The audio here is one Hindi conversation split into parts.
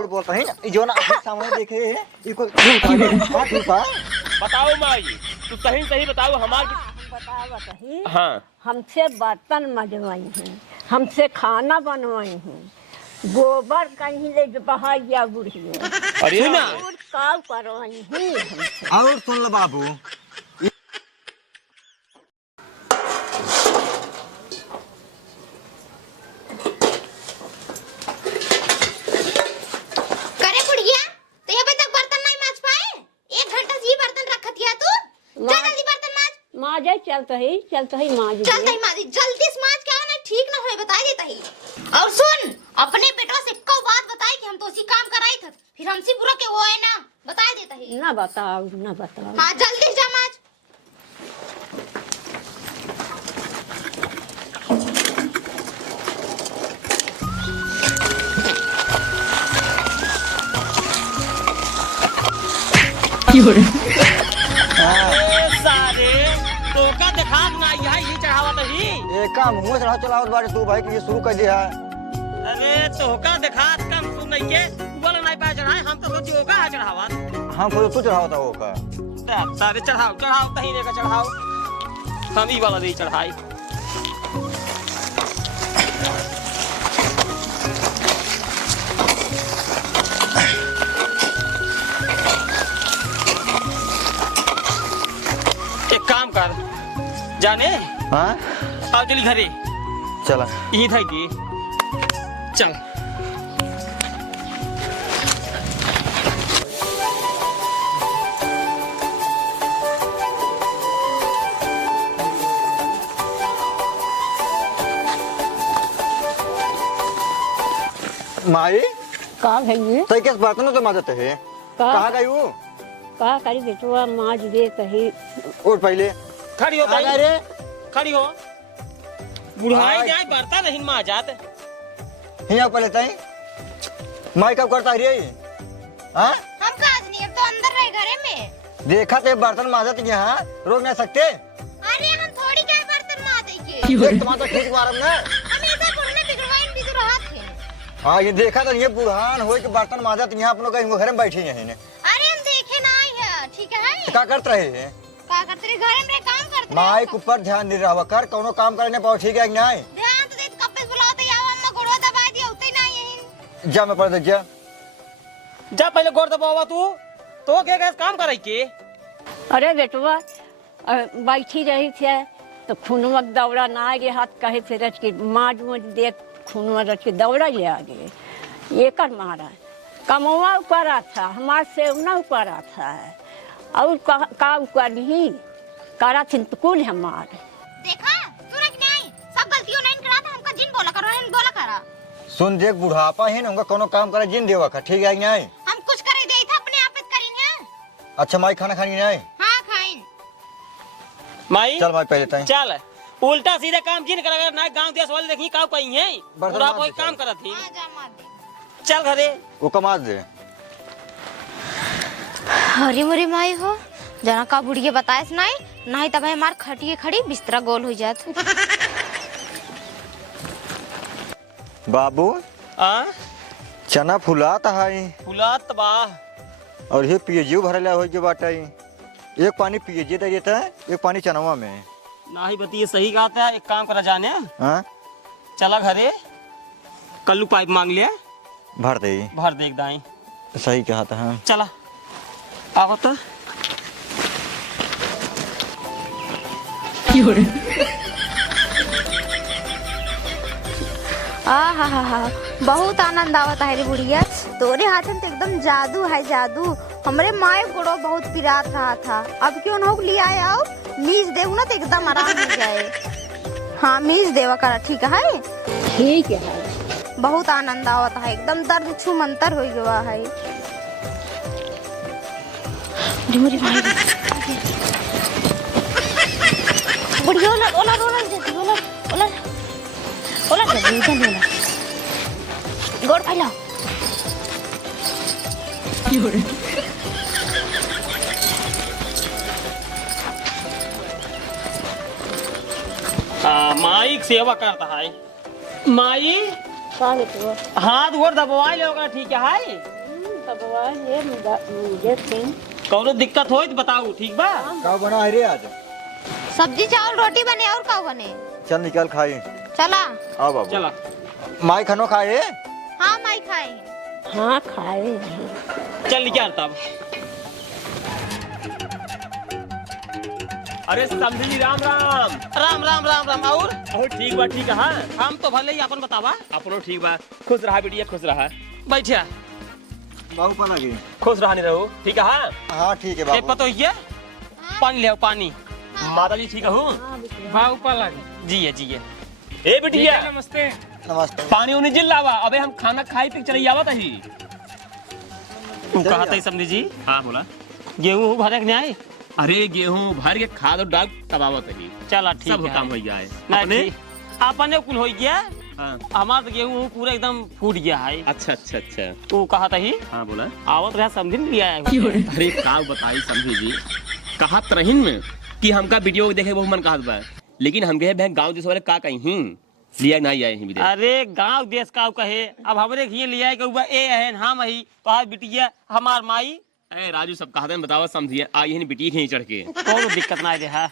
झूठ बोलता है जो ना सामने देखे है ये कोई झूठा। बताओ माई, तू सही सही बताओ हमारी। बतावा सही। हाँ, हमसे बर्तन मजवाई हैं, हमसे खाना बनवाई हैं, गोबर कहीं ले बहाइया बुढ़िया अरे ना और काव करवाई हैं हमसे। और सुन लो बाबू, करे बुढ़िया तो ये तक बर्तन नहीं माज पाए। 1 घंटा से ही बर्तन रखत हिया तू। जा जल्दी बर्तन माज। माजे चलता ही माज चलता ही माजी, जल्दी से माज, क्या ना ठीक ना होए बता देता ही। और सुन, अपने बेटवा से को बात बताई कि हम तो उसी काम कराई थ, फिर हमसे बुरा के वो है ना बता देता ही। ना बताओ। हां जल्दी जा माज। सारे तो का दिखा ना यही चढ़ावा तो ही। एक काम मुंह चढ़ा चलाओ बारे तू भाई कि ये शुरू कर दिया। अरे तो का दिखा कम तू नहीं के बोल नहीं पाए चढ़ाए, हम तो सोची होगा चढ़ावा। हम खुद तू चढ़ाओ था वो का सारे चढ़ाओ कहीं लेकर चढ़ाओ, हम ही वाला दे चढ़ाई। एक काम कर जाने, हाँ आओ चली घरे, चला यही था कि चल। माई का भैया तई के बर्तन तो मदद है। कहाँ गई वो? का करी बेटवा माज दे कही। उठ पहले खड़ी हो कहाँ गई रे? खड़ी हो। बुढ़ाई जाए बर्तन नहीं माँ जात। यहाँ पहले तई माई कब करता है रे? हाँ हम काज नहीं, अब तो अंदर रहे घरे में। देखा ते बर्तन माजत यहाँ रोक नहीं सकते। अरे हम थोड़ी क्या बर्तन माजे के, एक तुम्हारा ठीक मारम ना। हम ऐसा बोलने बिगड़वाइन बिगड़वात थे। हाँ ये देखा तो ये बुढ़ान हो कि बर्तन माजत यहाँ अपन लोग घर में बैठे हैं। अरे हम देखे ना आई है, ठीक है। तो क्या करते रहे हैं? का करते रहे घरे में काम करते माई के ऊपर ध्यान नहीं रहा कर, कोनो काम करने पाओ ठीक है कि नहीं? ध्यान तो देत कब पे बुलाते या अम्मा गोड़वा दबा दिया उते ना यही। जा मैं पढ़ दे जा। जा पहले गोड़ दबावा तू तो क्या काम कराई के। अरे बेटवा बैठी रही थे तो खूनवा दौड़ा ना आगे हाथ कहे से रच के माज मुझ देख खूनवा रच के दौड़ा ले आगे ये कर मारा कमवा ऊपर था हमारे से ना ऊपर था और का ऊपर ही करा कुल हमारे। देखा तूने कि नहीं सब गलतियों नहीं करा था, हमका जिन बोला करो नहीं बोला करा। सुन देख बुढ़ापा है ना उनका कोनो काम करे जिन देवा का ठीक है कि नहीं? हम कुछ करे दे था अपने आप करेंगे। अच्छा माई खाना खानी नहीं? हां खाइन। माई चल माई पहले तई चल उल्टा सीधा काम जिन करा ना गांव देश वाले देखी का कहीं है पूरा कोई काम करत थी। हां जा मार दे। चल घरे वो कमाज दे। हरी मुरी माई हो जना का बुढ़िया बताएस नहीं तब हमार खटिए खड़ी बिस्तरा गोल हो जात। बाबू आ चना फुलाता है फुलात बा और ये पीएजी भरला हो के बाटा एक पानी पीएजी दे देता है, एक पानी चनावा में। नहीं बतिए सही कहता है। एक काम करा जाने, हाँ चला घरे कल्लू पाइप मांग लिया भर दे। भर दे दाई। सही कहा था। हाँ चला आओ तो हा बहुत आनंद आवत है रे बुढ़िया। तोरे हाथन तो एकदम जादू है जादू। हमरे माए गोड़ो बहुत पिरात रहा था, अब क्यों न लिया आओ मीज देव ना तो एकदम आराम हो जाए। हाँ मीज देवा करा ठीक है। ठीक है बहुत आनंद आवत है, एकदम दर्द छू मंतर हो गया है। बुढ़िया ओला ओला ओला ओला ओला ओला जल्दी ओला गोड़ फैलाओ। माई सेवा करता है। माई का बेटवा हाथ गोड़ दबवा लेगा ठीक है दबवा ये मुझे फिर कौनो दिक्कत हो तो बताओ ठीक बा। का बना है रे आज? सब्जी चावल रोटी बने और का बने? चल निकल खाए। चला। आ बाबू चला माई खानो खाए। हाँ माई खाए। हाँ खाए चल निकल तब। अरे समझी जी राम राम। राम राम राम राम। और ठीक बा ठीक है। हाँ हम तो भले ही अपन बतावा। अपनो ठीक बा। खुश रहा बेटिया खुश रहा। बैठिया बाबू पा लगे। खुश रहा नहीं रहू ठीक है। हाँ हाँ ठीक है ए बाबू। पतो ये पानी ले पानी। माता जी ठीक हूँ। भाव लगे जिए जिए। ए बेटिया नमस्ते। नमस्ते। पानी उन्हें जिल लावा अबे हम खाना खाई पी चले आवत ही। तू कहा था समझी जी हाँ बोला। गेहूं भरे के नहीं आए। अरे गेहूं भर के खाद और डाल तबावत ही। चला ठीक सब है काम हो गया है नहीं अपने। ठीक। अपने कुल हो गया। हाँ हमारा तो गेहूं पूरा एकदम फूट गया है। अच्छा अच्छा अच्छा। तू कहा था ही हाँ बोला। आवत रहा समझी नहीं लिया है। अरे का बताई समझी जी कहा तरहिन में कि हमका वीडियो देखे बहुत मन कहत बा लेकिन हम गए गांव देश वाले का कहीं लिया नहीं आए हैं। अरे गांव देश का कहे अब हमरे घी लिया के ऊपर ए है हम ही तो बिटिया हमार माई। ए राजू सब कहा बतावा समझिए आई है बिटिया कहीं चढ़ के। कौन दिक्कत ना रहा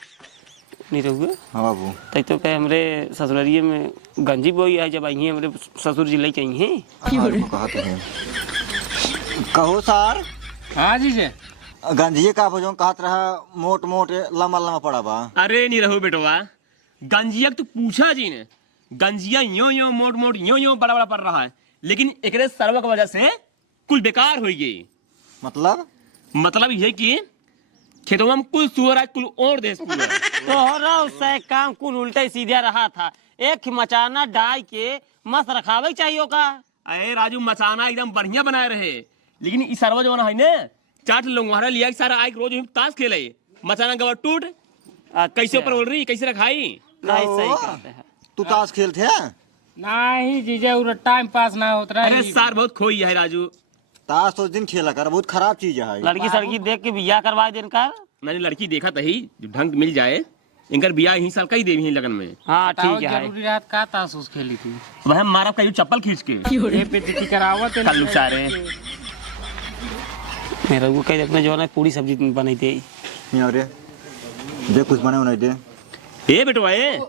नहीं रहुए। हाँ बाबू। तै तो कहे हमरे ससुरारिये में गंजी बोई है जब आई हमरे ससुर जी लेके आई हैं। कहा तो है। कहो सार हाँ जी जे गंजिए का बजो कहत रहा मोट मोट लंबा लंबा पड़ा बा। अरे नहीं रहो बेटवा गंजिया तो पूछा जी ने गंजिया यो मोट मोट यो बड़ा बड़ा पड़ रहा है लेकिन एकरे सर्व की वजह से कुल बेकार हो गई। मतलब ये कि खेतों में कुल सुअर कुल और देश पूरा तोहरा उससे काम कुल उल्टे सीधे रहा था। एक मचाना डाल के मस्त रखावे चाहिए का। अरे राजू मचाना एकदम बढ़िया बनाए रहे लेकिन इस सर्व जो है ना चाट लोग हमारा लिया सारा आए रोज हम ताश खेले मचाना गवा टूट कैसे ऊपर बोल रही कैसे रखाई। नहीं सही कहते हैं। तू ताश खेलते है? नहीं जीजा उरा टाइम पास ना होत रहा अरे सार बहुत खोई है राजू। ताश तो दिन खेला कर बहुत खराब चीज है। लड़की सड़की देख के बिया करवा देन का। मैंने लड़की देखा तही जो ढंग मिल जाए इनकर बियाह यही साल का ही देवी लगन में। हाँ ठीक है। जरूरी रात का तासूस खेली थी वह मारा का चप्पल खींच के ये पे करावत कल्लू सारे। मेरा वो कहीं अपने जो है पूरी सब्जी बनाई थी। अरे दे कुछ बने नहीं दे। ए बेटवा ए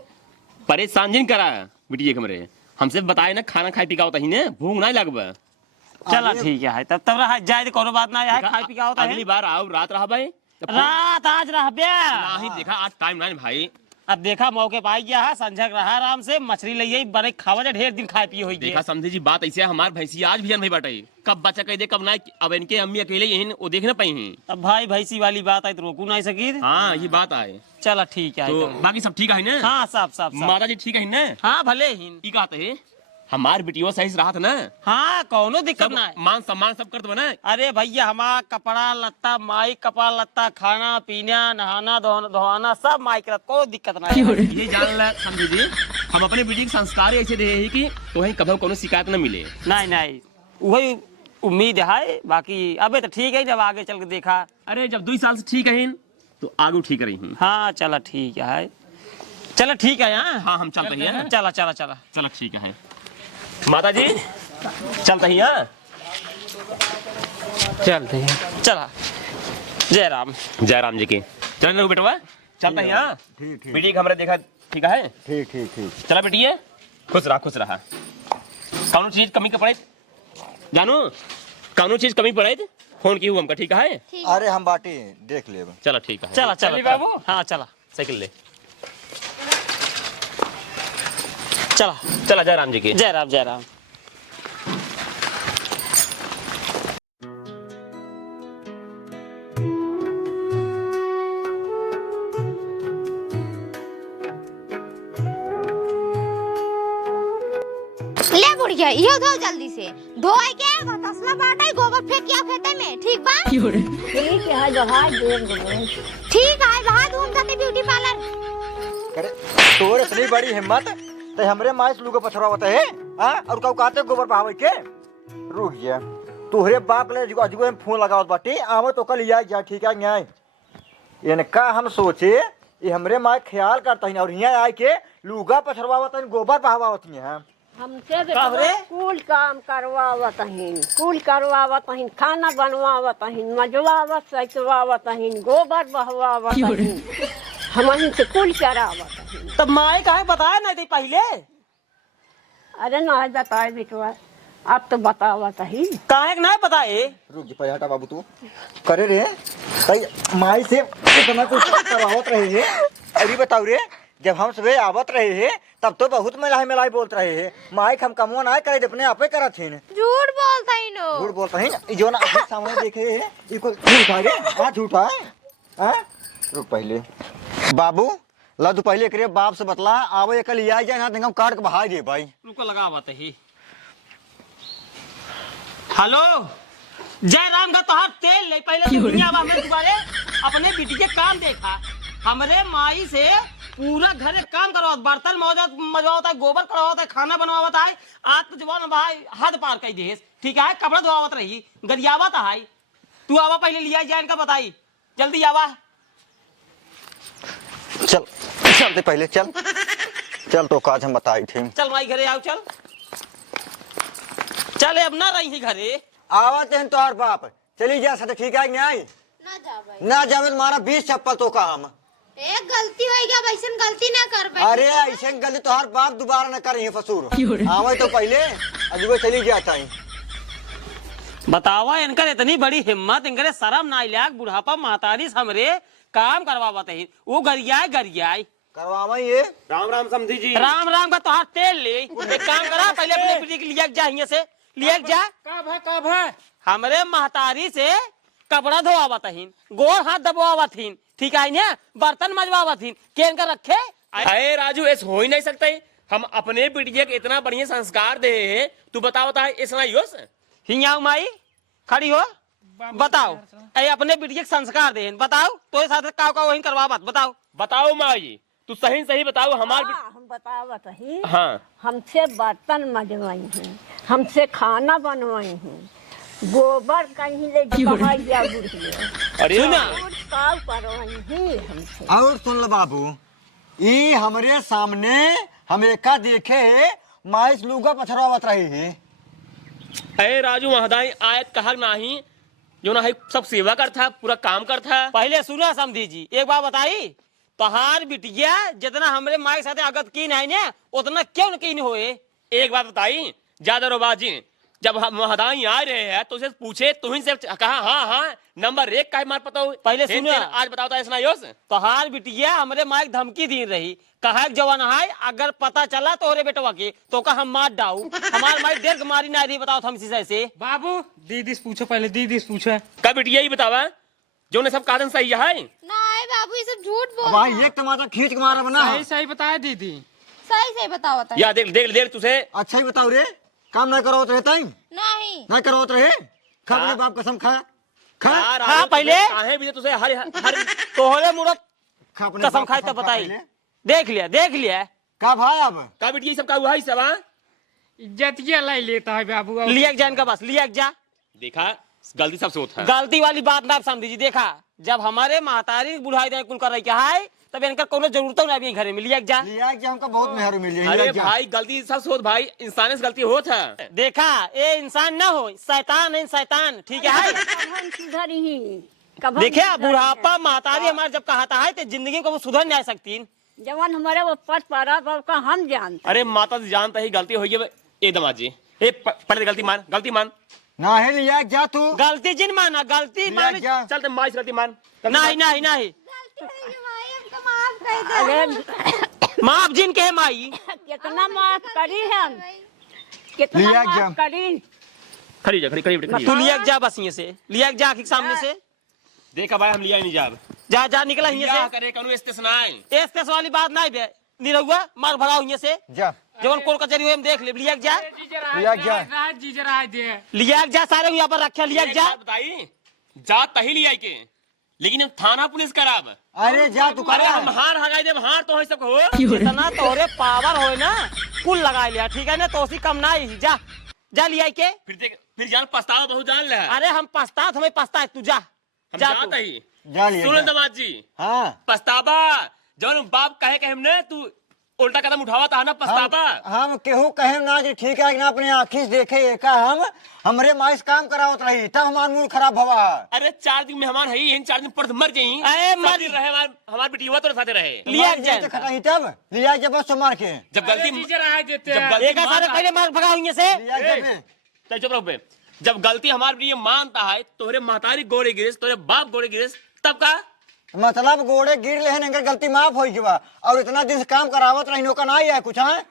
परेशान जिन करा बिटिया कमरे हमसे बताए ना खाना खाई पी का होता ही ने भूख नहीं लगबा। चला ठीक है तब रहा जाए तो कोनो बात ना है खाई पी का होता है। अगली बार आओ रात रहा भाई रात आज रह बे नहीं देखा आज टाइम नहीं भाई। अब देखा मौके पाई गया है संझक रहा आराम से मछली ले बने खावा जा ढेर दिन खाए पिए हुई देखा समझे जी बात ऐसे हमार भैंसी आज भी नहीं बाटे कब बच्चा कह दे कब ना अब इनके अम्मी अकेले यही वो देख ना पाई हैं। अब भाई भैंसी वाली बात है तो रोकू नहीं सकी। हाँ ये बात आए चला ठीक है तो बाकी सब ठीक है ना। हाँ सब माता जी ठीक है ना। हाँ भले ही ठीक है हमार बिटिया सही से रहा था ना। हाँ कौनो दिक्कत सब ना है। मान सम्मान सब करते बना। अरे भैया हमारा कपड़ा लत्ता माई कपड़ा लत्ता खाना पीना नहाना धोना सब माई करत कोई दिक्कत ना है। ये जान ला समझे जी हम अपने बेटी के संस्कार ऐसे दे हैं कि वहीं कभी कोनो शिकायत न मिले। नहीं वही उम्मीद है बाकी अबे तो ठीक है जब आगे चल के देखा। अरे जब 2 साल से ठीक है तो आगे ठीक रही। हाँ चला ठीक है चला ठीक है। हाँ हम चलते हैं। चला चला ठीक है माता जी चलते ही। हाँ चलते हैं चला जय राम जी के चल रहे बेटवा चलते हैं। हाँ ठीक बेटी का हमारा देखा ठीक है। ठीक चला बेटी खुश रहा कौन चीज कमी का पड़े जानू कौन चीज कमी पड़े फोन की हमका ठीक है। अरे हम बाटी देख ले। चला ठीक है। चला चली बाबू। हाँ चला साइकिल ले चला जय राम जी की जय राम। ले बुढ़िया ये धो जल्दी से धोए के तसला बाटे गोबर फेंक के खेते में ठीक बा। ठीक है दवा दे दो। ठीक है वहां धूम जाते ब्यूटी पार्लर। करे तोर इतनी बड़ी हिम्मत ते हमरे माइस लुगा पछरा होता है। हां और का कहते गोबर बहावे के रुक गया तोहरे बाप ले अजगो में फोन लगावत बाटी आवे तो कल लिया जा ठीक है न्याय इनका हम सोचे ये हमरे माय ख्याल करता है और यहां आए के लुगा पछरवावत गोबर बहावत है। हमसे कब रे? कुल काम करवावत हइन, कुल करवावत हइन, खाना बनवावत हइन, मजवावत सचवावत हइन, गोबर बहवावत हइन, हम से कुल करावत हइन। तब माई काहे बताया नहीं थी पहले? अरे ना बताए बिटवा, अब तो बतावत हइन। काहे के नहीं बताए? रुक जी पहले हटा बाबू तू करे रे तई माई से इतना कुछ करवावत रहे है। अरे बताओ रे जब हम सुबह आवत रहे है तब तो बहुत मिलाई बोलत रहे है। माई हम कमवा ना करे अपने आपे करत है। झूठ बोलता ही नो। झूठ बोलता है ई जो ना अपने सामने देखे है ई को झूठा रे हां झूठा है। हां रुक पहले बाबू ला तू पहले करे बाप से बतला आवे एक लिया जाए ना हम काट के बहा दे भाई। रुको लगा बात ही। हेलो जयराम का तोहार तेल ले पहले तो दुनिया में हमने तुम्हारे अपने बेटी के काम देखा। हमरे माई से पूरा घरे काम करवात, बर्तन मजवाता है, गोबर करवाता है, खाना बनवाता है। आज तो जवान भाई हद पार कर दे। ठीक है कपड़ा धोवावत रही, गरियावत है। तू आवा पहले लिया जाए इनका बताई, जल्दी आवा। चल चलते पहले चल चल तो काज हम बताई थे। चल माई घरे आओ, चल चल अब ना रही घरे। आवत है तोहर बाप चली जा सकते ठीक है न्याय ना जा भाई। ना जावे तुम्हारा 20 चप्पल तो काम। एक गलती हो गया वैसे गलती ना कर भाई। अरे ऐसे गलती तोहर बाप दोबारा न करे फसूर आवे तो पहले अजूबे चली जाता है। बतावा इनकर इतनी बड़ी हिम्मत, इनकर शर्म ना लायक बुढ़ापा महतारी हमरे काम करवावत है। वो गरियाए करवावा ये राम राम समझी जी। राम राम का तोहार तेल ले। एक काम करा पहले अपने बेटी के लिया जा, यहाँ से लिया जा। कब है हमरे महतारी से कपड़ा धोआवत हिन, गोड़ हाथ दबवावत हिन, ठीक है ना, बर्तन मजवावत हिन, केन कर रखे। अरे राजू ऐसा हो ही नहीं सकता है। हम अपने बिटिया के इतना बढ़िया संस्कार दे हैं, तू बताता है ऐसा नहीं हो। हियाऊ माई खड़ी हो, बताओ ऐ अपने बिटिया के संस्कार दे बताओ। तो साथ का वही करवावत बताओ। बताओ माई तू सही सही बताओ हमार हम बतावत हइन। हाँ हमसे बर्तन मजवाई हैं, हमसे खाना बनवाई हैं, गोबर कहीं ले बहाइया बुढ़िया अरे सुना काम करवाई ही हमसे। और सुन लो बाबू ई हमरे सामने हम एका देखे माइस लूगा पछरावत रही है। अरे राजू महदाई आयत कहल नहीं जो ना है सब सेवा करता पूरा काम करता। पहले सुना समझी जी एक बात बताई, तोहार बिटिया जितना हमरे माँ के साथ अगत की नहीं ने उतना क्यों न होए। एक बात बताई ज्यादा रोबाजी जब हम महदाई आ रहे हैं तो उसे पूछे तुम्हें से कहा हाँ नंबर 1 का मार पता हो। पहले सुनो आज बताओ ऐसा नहीं हो। तोहार बिटिया हमरे माँ एक धमकी दी रही, कहा जवान है अगर पता चला तो रे बेटवा के तो का हम मार डाऊ। हमार माई देर मारी नहीं रही, बताओ हम से बाबू दीदी से पूछो, पहले दीदी से पूछो। कब बिटिया ही बतावा जो ने सब कारण सही है। नहीं बाबू ये सब झूठ बोल। भाई एक टमाटर खींच के मारा बना सही सही बताया दीदी। सही सही बताओ था। या देख देख देख तुझे अच्छा ही बताओ रे काम ना करो तो रहता ही नहीं ना करो तो रहे खा अपने बाप कसम खा खा यार हाँ, पहले काहे भी तुझे हर हर तोहरे मुरत खा अपने कसम बाप खाई तो बताई। पहले। देख लिया का भाई अब का बिटिया सब का हुआ है सब हाँ? इज्जतिया लाई लेता है बाबू। अब लिया जान का बस लिया जा। देखा गलती सबसे होता है। गलती वाली बात ना समझी जी। देखा जब हमारे महतारी बुढ़ाई कुल कर रही है तब इनका कोनो जरूरत नहीं घरे में लिया जा। लिया कि हमको बहुत मेहरू मिल अरे जाए भाई गलती सबसे होत भाई इंसान से गलती होत है। देखा ये इंसान ना हो, शैतान है शैतान, ठीक है। कभन सुधर ही कभन देखिए सुधर बुढ़ापा महतारी हमारे जब कहता है तो जिंदगी को वो सुधर नहीं सकती। जवान हमारे ऊपर पड़ा का हम जानते। अरे माता जी जानता ही गलती हुई है ए दमाद जी ए पहले गलती मान ना है लिया जा तू गलती जिन माना गलती लिया मान। जा चल तुम माई से गलती मान नहीं गलती हो गई भाई हमको माफ कर दे। अरे माफ जिन के माई कितना माफ करी हम, कितना लिया माफ जा। करी। खड़ी जा खड़ी तू लिया जा बस यहाँ से लिया जा आखिर सामने से देखा भाई हम लिया ही नहीं जा जा जा निकला यहाँ क्या से। करे कनु स्टेशन आए इस तेस वाली बात नहीं बे निरहुआ मार भराओ यहाँ से। जा जवन कोर्ट कचहरी हुए हम देख ले लिया जा लिया जा जीजरा दे लिया जा सारे यहाँ पर रखे लिया एक जा। बात बताई जा तही लिया के लेकिन हम थाना पुलिस कराब। अरे जा तू अरे कर हम हार हगाई देव हार तो हो सब हो। जितना तोरे पावर हो ना कुल लगा लिया, ठीक है ना, तो उसी कम ना ही जा जा लिया के। फिर देख फिर जान पछतावा बहुत जान ले अरे हम पछता हमें पछता है, तू जा हम जा जाता तू। ही जा लिया सुन जा। दमाद जी हाँ पछतावा जब बाप कहे के हमने तू उल्टा कदम उठावा था ना पछतावा। हम केहू कहे ना कि ठीक है कि ना अपने आँखी से देखे एका हम हमरे माई से काम करावत रही तब हमार मूड खराब हवा। अरे 4 दिन मेहमान है ही, 4 दिन पर मर जाई। अरे मर रहे हमार बेटिया तो साथे रहे। लिया मार जाए के खटाई तब लिया के बस मार के जब अरे गलती जीजा रहा देते जब हैं। गलती एक सारे पहले मार भगा हुई से लिया के तो चुप रहो बे। जब गलती हमारे लिए मानता है तोहरे महतारी गोड़े गिरस, तोहरे बाप गोड़े गिरस, तब का मतलब गोड़े गिर ले हैं गलती माफ हो गई बा और इतना दिन से काम करावत रही नौका ना है कुछ है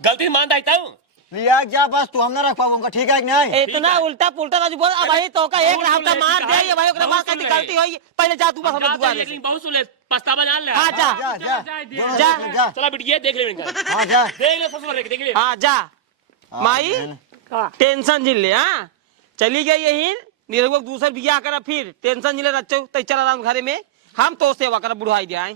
गलती मानता है तब लिया जा बस तू हम ना रख पाऊंगा ठीक है कि नहीं। इतना उल्टा पुल्टा ना बोल। अब भाई तो का एक हफ्ता मार दे भाई ओकरा बाद कभी गलती होई पहले जा तू बस हम दुआ लेकिन बहुत सुन ले पछतावा जान ले। हां जा जा जा दोनों जा। देख ले, जा चला बेटिया देख ले इनका, हाँ जा देख ले ससुर रे, देख ले। हां जा माई का टेंशन झिल ले। हां चली गई यही निरगो दूसर बियाह कर फिर टेंशन झिले रच्चो तै चल आराम घरे में हम तो सेवा कर बुढ़ाई दे आए।